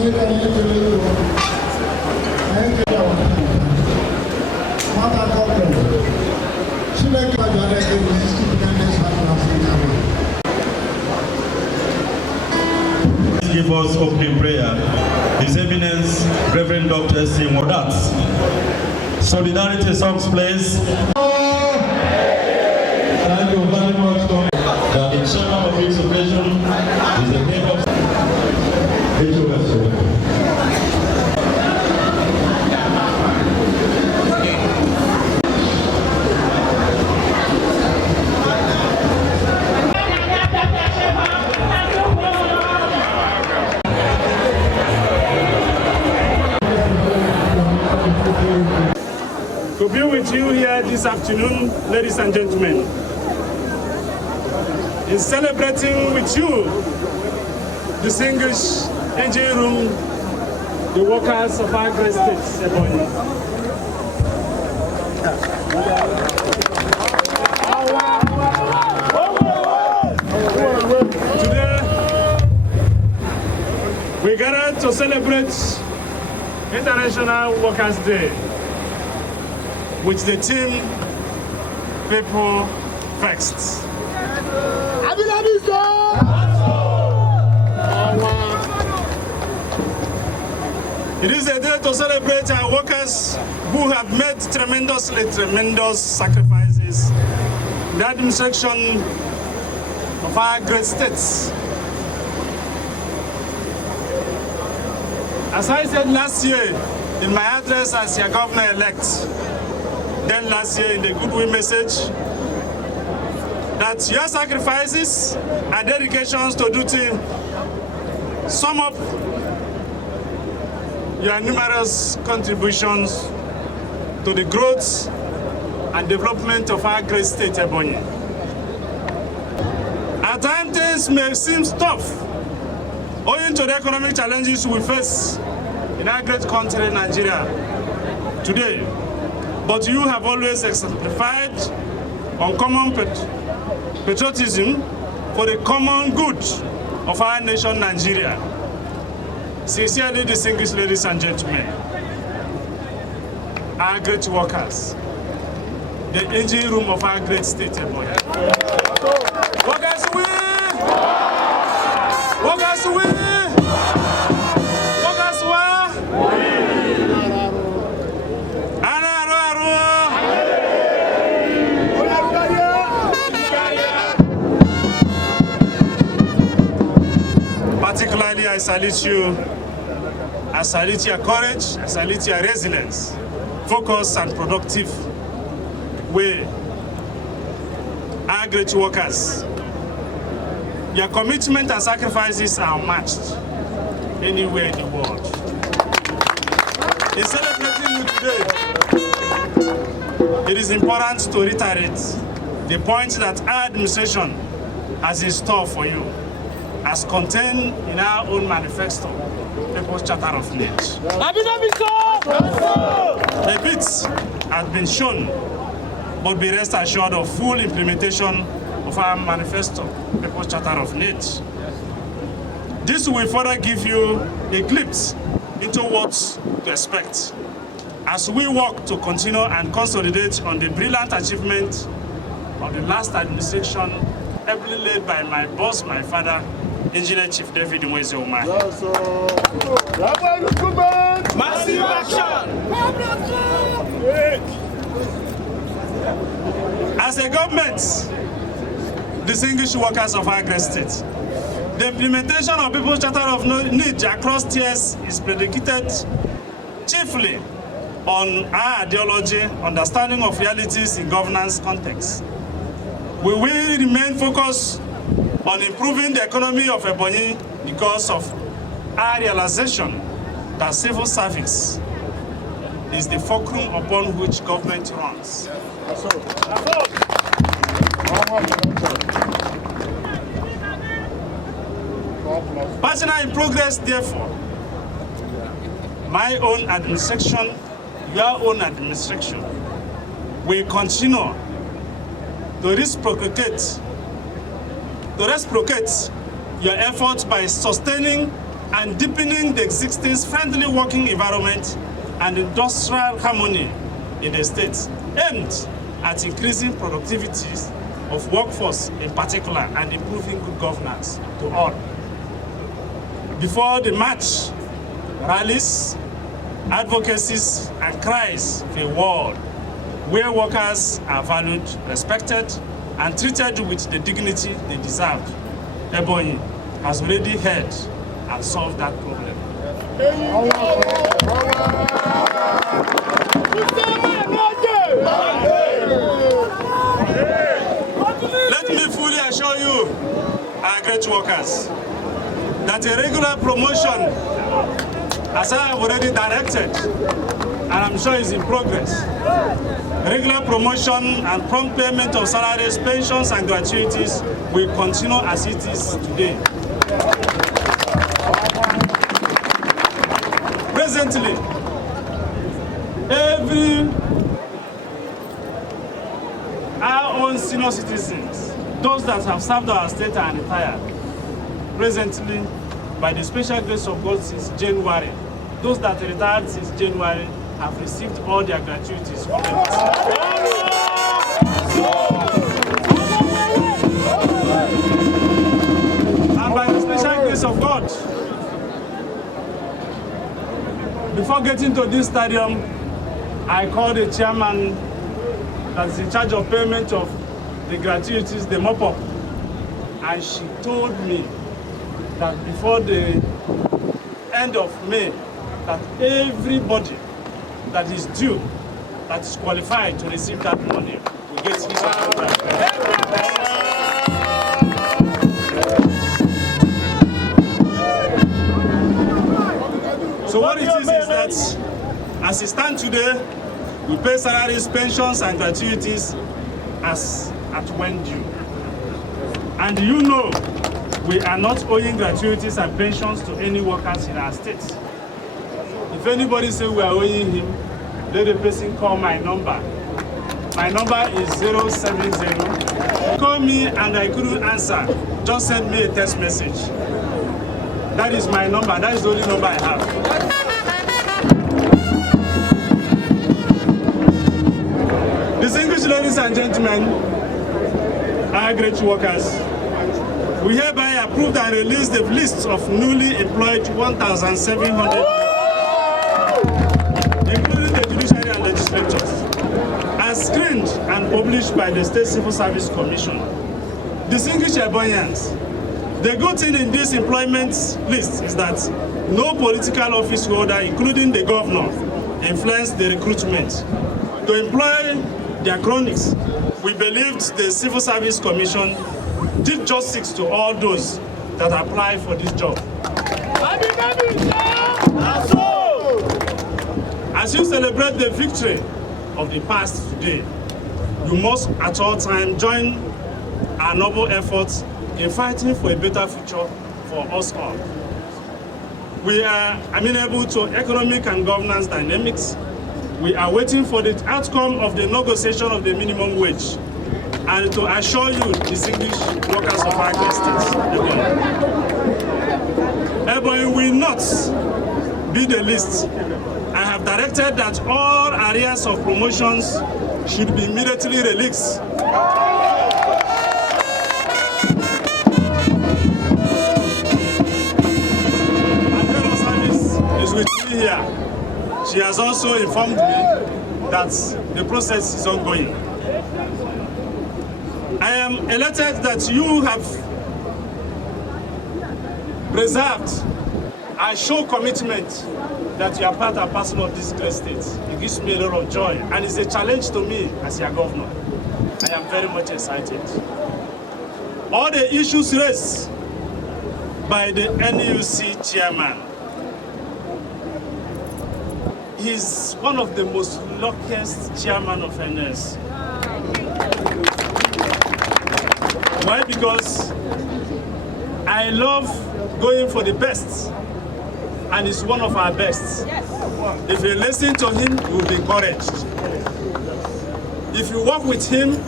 Give us opening prayer. His Eminence, Reverend Dr. S. Wadats. Solidarity songs, please. Thank you very much. That in honor of this occasion is the name of to be with you here this afternoon, ladies and gentlemen, in celebrating with you, distinguished NG room, the workers of our great state, Ebonyi. Today, we gather to celebrate International Workers' Day with the theme People First. It is a day to celebrate our workers who have made tremendous sacrifices in the administration of our great states. As I said last year in my address as your governor-elect, then last year in the goodwill message, that your sacrifices and dedications to duty sum up your numerous contributions to the growth and development of our great state, Ebonyi. At times, things may seem tough, owing to the economic challenges we face in our great country, Nigeria, today. But you have always exemplified uncommon patriotism for the common good of our nation, Nigeria. Sincerely, distinguished ladies and gentlemen, our great workers, the engine room of our great state, Ebonyi. Workers win! Workers win! Workers win! Particularly, I salute you. I salute your courage. I salute your resilience, focus, and productive way. Our great workers, your commitment and sacrifices are unmatched anywhere in the world. In celebrating you today, it is important to reiterate the point that our administration has in store for you, as contained in our own manifesto, People's Charter of Need. The bits have been shown, but be rest assured of full implementation of our manifesto, People's Charter of Need. This will further give you a glimpse into what to expect as we work to continue and consolidate on the brilliant achievement of the last administration, heavily led by my boss, my father, Engineer Chief David Nwifuru Built. Massive action! As a government, distinguished workers of our great state, the implementation of People's Charter of Need across tiers is predicated chiefly on our ideology, understanding of realities in governance context. We will remain focused on improving the economy of Ebonyi because of our realization that civil service is the fulcrum upon which government runs. Personal in progress, therefore, my own administration, your own administration, will continue to reciprocate your efforts by sustaining and deepening the existing friendly working environment and industrial harmony in the state, aimed at increasing productivities of workforce in particular and improving good governance to all. Before the march, rallies, advocacies, and cries for a world where workers are valued, respected, and treated with the dignity they deserve, Ebonyi has already heard and solved that problem. Let me fully assure you, our great workers, that a regular promotion, as I have already directed, and I'm sure is in progress, regular promotion and prompt payment of salaries, pensions, and gratuities will continue as it is today. Presently, our own senior citizens, those that have served our state and retired, presently, by the special grace of God since January, those that retired since January have received all their gratuities. And by the special grace of God, before getting to this stadium, I called the chairman that is in charge of payment of the gratuities, the mop-up, and she told me that before the end of May, that everybody that is due, that is qualified to receive that money, will get his So what it is that, as it stands today, we pay salaries, pensions, and gratuities as at when due. And you know, we are not owing gratuities and pensions to any workers in our state. If anybody say we are owing him, let the person call my number. My number is 070. Call me and I couldn't answer. Just send me a text message. That is my number. That is the only number I have. Distinguished ladies and gentlemen, our great workers, we hereby approved and released the list of newly employed 1,700, including the judiciary and legislatures, as screened and published by the State Civil Service Commission. Distinguished Ebonyans, the good thing in this employment list is that no political office holder, including the governor, influenced the recruitment. To employ their cronies, we believed the Civil Service Commission did justice to all those that apply for this job. As you celebrate the victory of the past today, you must at all times join our noble efforts in fighting for a better future for us all. We are amenable to economic and governance dynamics. We are waiting for the outcome of the negotiation of the minimum wage. And to assure you, distinguished workers of our state, Ebonyi will not be the least. I have directed that all arrears of promotions should be immediately released. With me here, she has also informed me that the process is ongoing. I am elated that you have preserved and show commitment that you are part and parcel of this great state. It gives me a lot of joy, and it's a challenge to me as your governor. I am very much excited. All the issues raised by the NUC chairman, he's one of the most luckiest chairman of NS. Why? Because I love going for the best, and he's one of our best. Yes. If you listen to him, you will be encouraged. If you work with him,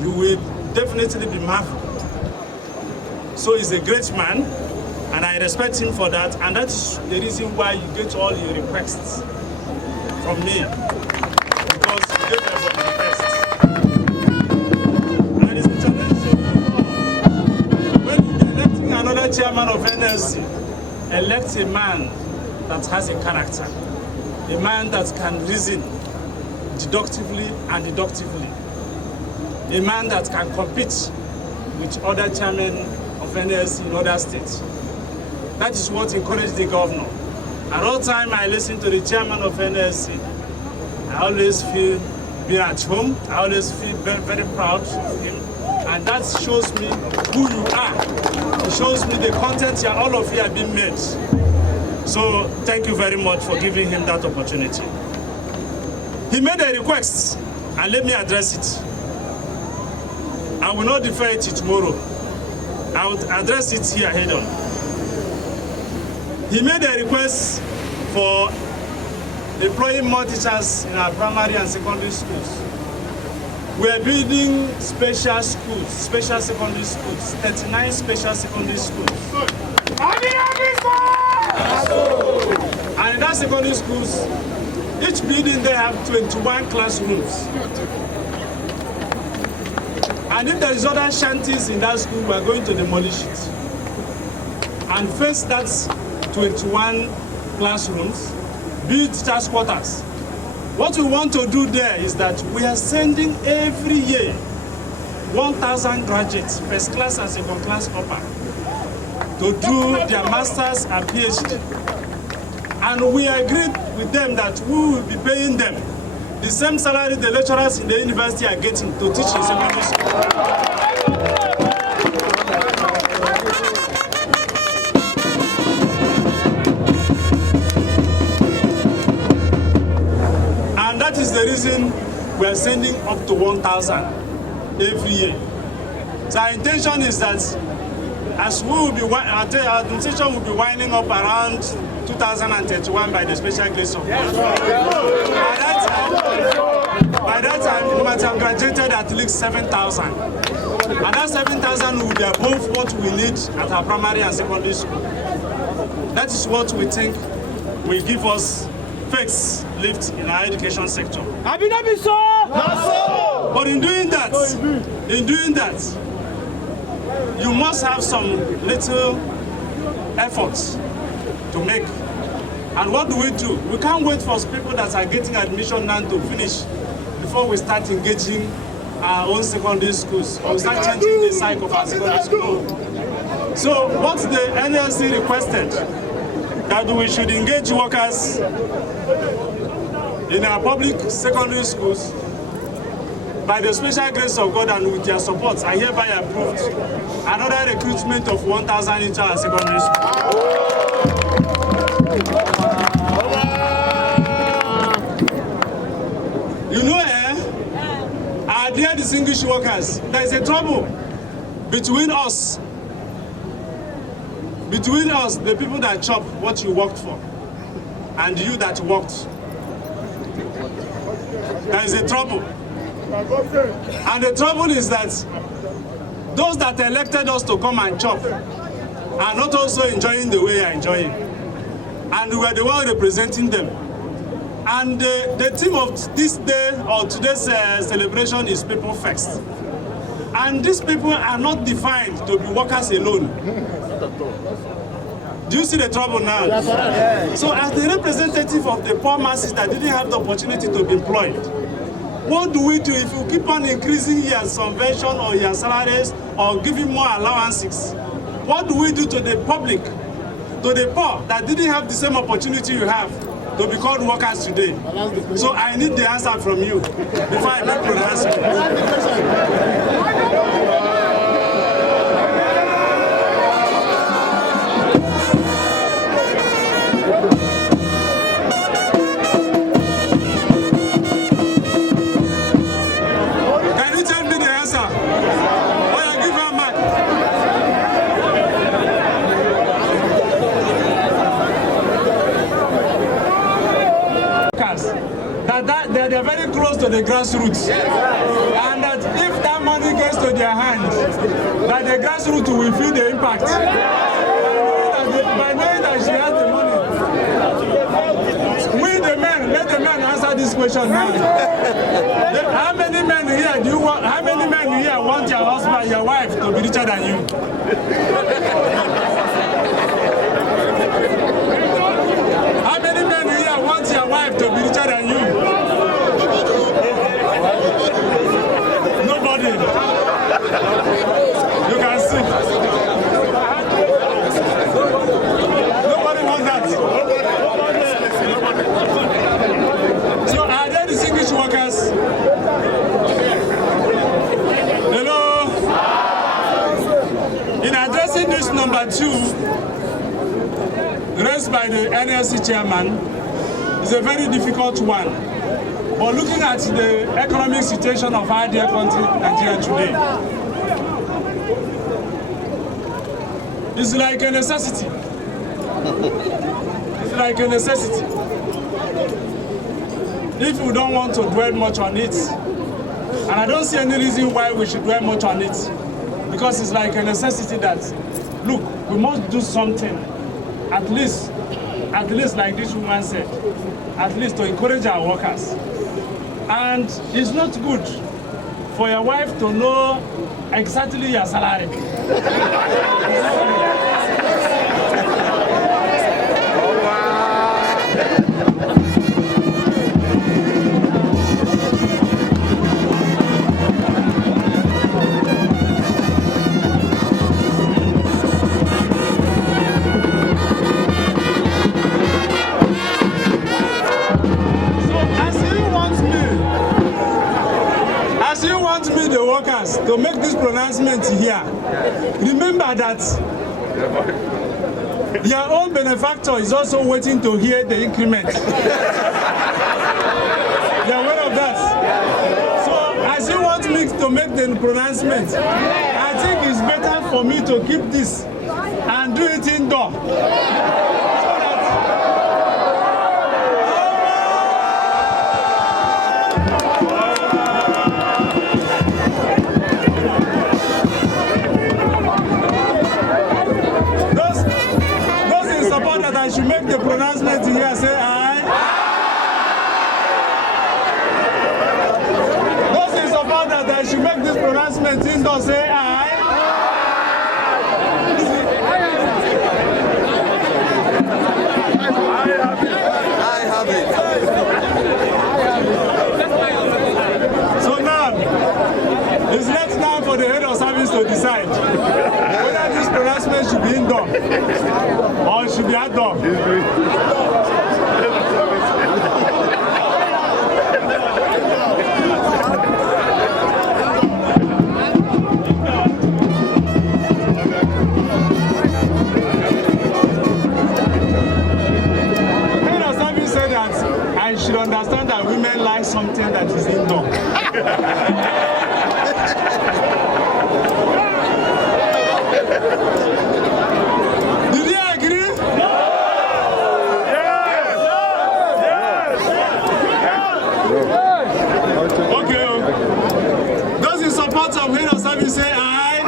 you will definitely be marveled. So he's a great man, And I respect him for that, and that is the reason why you get all your requests from me. Because you get everybody requests. And it's a challenge to when you're electing another chairman of NLC, elect a man that has a character, a man that can reason deductively and deductively, a man that can compete with other chairmen of NLC in other states. That is what encouraged the governor. At all time I listen to the chairman of NLC, I always feel being at home, I always feel very, very proud of him. And that shows me who you are. It shows me the content here, all of you have been made. So thank you very much for giving him that opportunity. He made a request, and let me address it. I will not defer it tomorrow. I will address it here head on. He made a request for employing more teachers in our primary and secondary schools. We are building special schools, special secondary schools, 39 special secondary schools. And in that secondary schools, each building they have 21 classrooms. And if there is other shanties in that school, we are going to demolish it. And first that's 21 classrooms, build teachers' quarters. What we want to do there is that we are sending every year 1,000 graduates, first class and second class upper, to do their masters and PhD. And we agreed with them that we will be paying them the same salary the lecturers in the university are getting to teach in secondary school. And that is the reason we are sending up to 1,000 every year. So our intention is that as we will be, our administration will be winding up around 2031 by the special grace of God. By that time, we might have graduated at least 7,000. And that 7,000 will be above what we need at our primary and secondary school. That is what we think will give us first lift in our education sector. But in doing that, you must have some little efforts to make. And what do? We can't wait for people that are getting admission now to finish before we start engaging our own secondary schools, or we start changing the cycle of our secondary school. So what the NLC requested, that we should engage workers in our public secondary schools. By the special grace of God and with their support, I hereby approved another recruitment of 1,000 into our secondary school. You know, our dear distinguished workers, there is a trouble between us, the people that chop what you worked for, and you that worked. There is a trouble. And the trouble is that those that elected us to come and chop are not also enjoying the way you are enjoying. And we are the one representing them. And the theme of this day or today's celebration is people first. And these people are not defined to be workers alone. Do you see the trouble now? So as the representative of the poor masses that didn't have the opportunity to be employed, what do we do if we keep on increasing your subvention or your salaries or giving more allowances? What do we do to the public, to the poor that didn't have the same opportunity you have to be called workers today? So I need the answer from you before I make pronouncement. They're very close to the grassroots, and that if that money gets to their hands, that the grassroots will feel the impact. And this question now. How many men here want your husband, your wife to be richer than you? How many men here want your wife to be richer than you? Nobody. You can see. Nobody wants that. So are there distinguished workers? Hello? In addressing this number 2, raised by the NLC chairman, is a very difficult one. But looking at the economic situation of our dear country, Nigeria today, it's like a necessity. It's like a necessity. If we don't want to dwell much on it, and I don't see any reason why we should dwell much on it, because it's like a necessity that, look, we must do something, at least like this woman said, at least to encourage our workers. And it's not good for your wife to know exactly your salary. The workers to make this pronouncement here, remember that your own benefactor is also waiting to hear the increment. They are aware of that. So as you want me to make the pronouncement, I think it's better for me to keep this and do it indoor. I should make the pronouncement here, say aye. Those in support that I should make this pronouncement indoor, say aye. I have it. So now, it's left now for the head of service to decide whether this pronouncement should be indoor or it should be outdoor. Head of service said that I should understand that women like something that is indoor. Did you agree? No. Yes. Okay. Those in support of head of service say aye.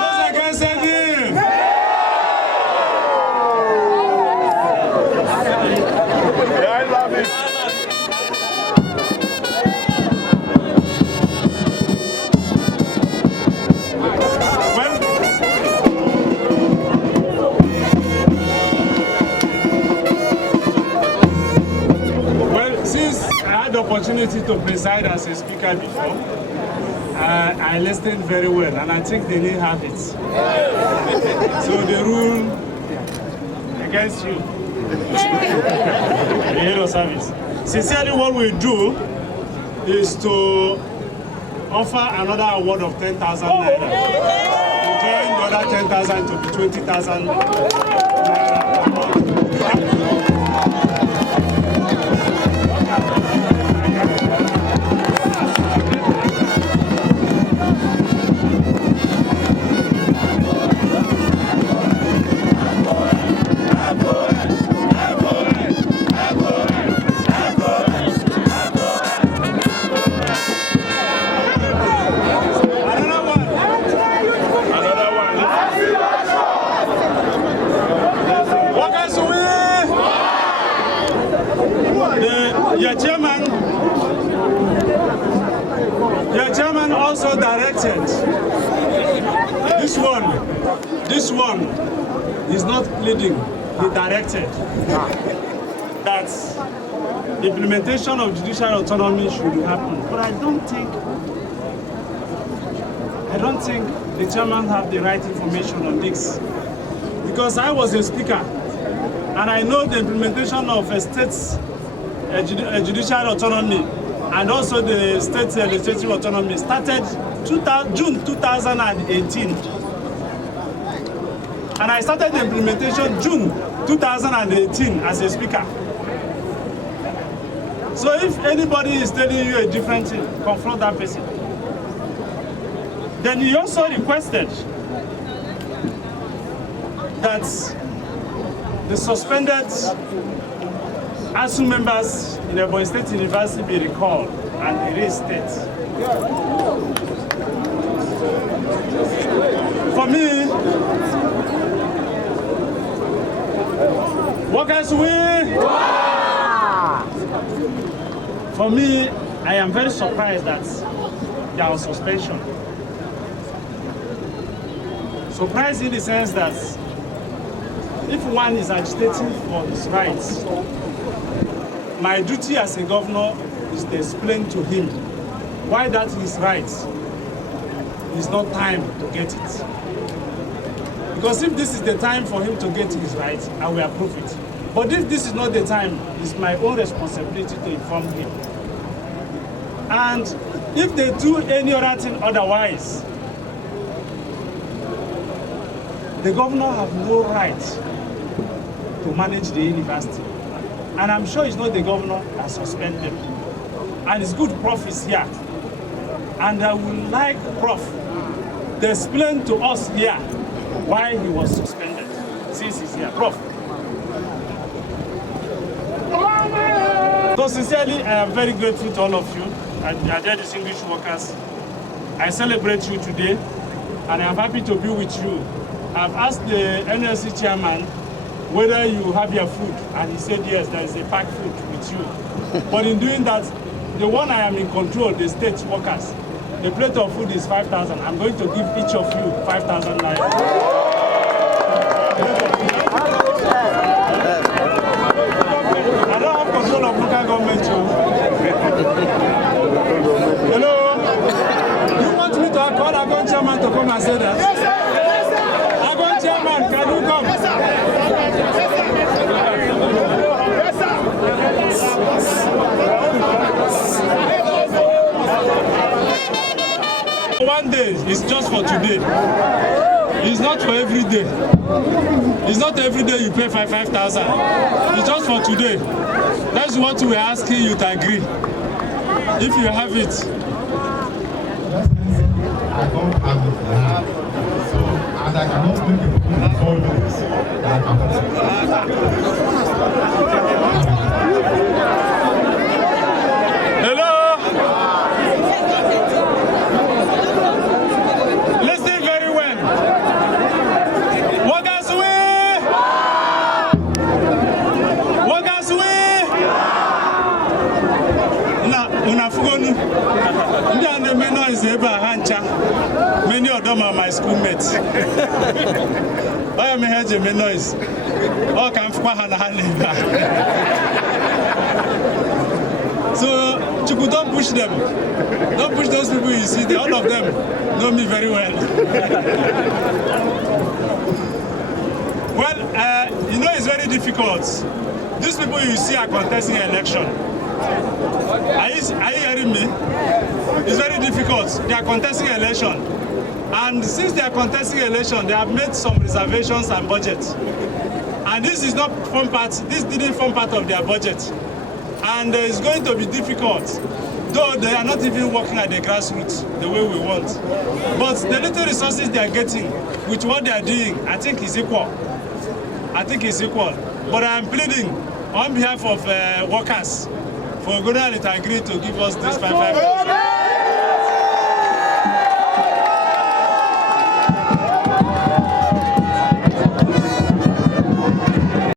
Those against say nay. I love it. Opportunity to preside as a speaker before. I listened very well, and I think they didn't have it. So the rule against you, the head of service. Sincerely, what we do is to offer another award of 10,000 naira. To join the other 10,000 to be 20,000 naira. Your chairman also directed this one is not pleading, he directed that implementation of judicial autonomy should happen. But I don't think the chairman have the right information on this. Because I was a speaker, and I know the implementation of a state's judicial autonomy and also the state legislative autonomy started June 2018. And I started the implementation June 2018 as a speaker. So if anybody is telling you a different thing, confront that person. Then he also requested that the suspended ASU members in Ebonyi State University be recalled and reinstated. For me, workers win. For me, I am very surprised that there was suspension. Surprised in the sense that if one is agitating for his rights, my duty as a governor is to explain to him why that is right. It's not time to get it. Because if this is the time for him to get his rights, I will approve it. But if this is not the time, it's my own responsibility to inform him. And if they do any other thing otherwise, the governor have no right to manage the university. And I'm sure it's not the governor that suspended them. And it's good Prof is here. And I would like Prof to explain to us here why he was suspended since he's here. Prof. So sincerely, I am very grateful to all of you and dear distinguished workers. I celebrate you today and I'm happy to be with you. I've asked the NLC chairman whether you have your food, and he said yes, there is a packed food with you. But in doing that, the one I am in control, the state workers, the plate of food is 5,000. I'm going to give each of you 5,000 naira. I don't have control of local government. Hello? You want me to call Agon chairman to come and say that? Yes, sir. Agon chairman, can you come? Yes, sir. One day is just for today. It's not for every day. It's not every day you pay 5,000. It's just for today. That's what we're asking you to agree. If you have it. I don't have it now. So, as I cannot make a proposal for this, I cannot. Hello? Listen very well. Workers away! Workers away! Unafugonu. Ndande meno is eba hancha. Many of them are my schoolmates. I am hearing the noise. Oh, can so, Chuku, don't push them. Don't push those people you see. All of them know me very well. Well, you know, it's very difficult. These people you see are contesting an election. Are you hearing me? It's very difficult. They are contesting an election. And since they are contesting an election, they have made some reservations and budget. And this is not form part, this didn't form part of their budget. And it's going to be difficult, though they are not even working at the grassroots the way we want. But the little resources they are getting with what they are doing, I think is equal. I think it's equal. But I am pleading on behalf of workers for Gonali to agree to give us this 5,500.